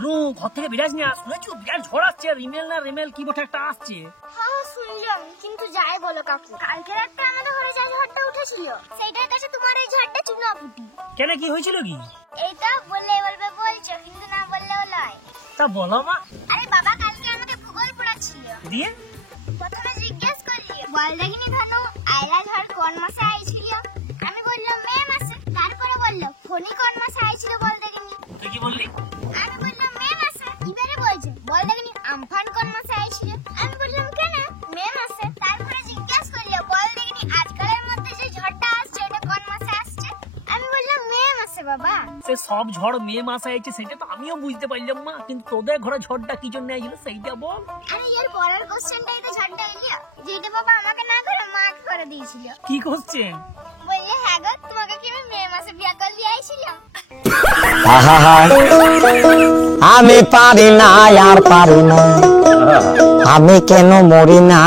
ধনু ঘর থেকে বেরাস না, শুনেছি বিরাট ঝড় আসছে, রিমেল না রেমেল কি বটে একটা আসছে। হ্যাঁ শুনলাম, কিন্তু যাই বলো কাকু, কালকে রাতে আমাদের ঘরে যে ঝড়টা উঠেছিল সেইটার কাছে তোমার এই ঝড়টা চুনাপুটি। কেন, কি হয়েছিল কি? এইটা বললে বলবে বলছো, কিন্তু না বললেও লয়। তা বলো মা। আরে বাবা কালকে আমাকে ভূগোল পড়াচ্ছিল, দিয়ে প্রথমে জিজ্ঞেস করলি বল দেখিনি ধনু আয়লা ঝড় কোন মাসে আইছিল। আমি বললাম মে মাসে। তারপরে বললো ফণি কোন মাসে আইছিল বল দেখিনি। তুই কি বললি? আমি বললাম মে মাসে। এবারে বলছে বল দেখিনি আমফান কোন মাসে আইছিল। আমি বললাম কেন, মে মাসে। তারপরে জিজ্ঞেস করলো বল দেখিনি আজকালের মধ্যে যে ঝড়টা আসছে ওটা কোন মাসে আসছে। আমি বললাম মে মাসে বাবা। সে সব ঝড় মে মাসে আইছে সেটা তো আমিও বুঝতে পারলাম মা, কিন্তু তোদের ঘরে ঝড়টা কি জন্য আইছিল সেইটা বল। আরে এর পরের কোশ্চেনটাই তো ঝড়টা এলিয়া, যেটা বাবা আমাকে না করে মার্ক করে দিয়েছিল। কি কোশ্চেন? বললে হ্যাঁ গো, তোমাকে কি আমি মে মাসে বিয়ে করলি আইছিলাম। আমি পারি না আর পারি না, আমি কেন মরি না।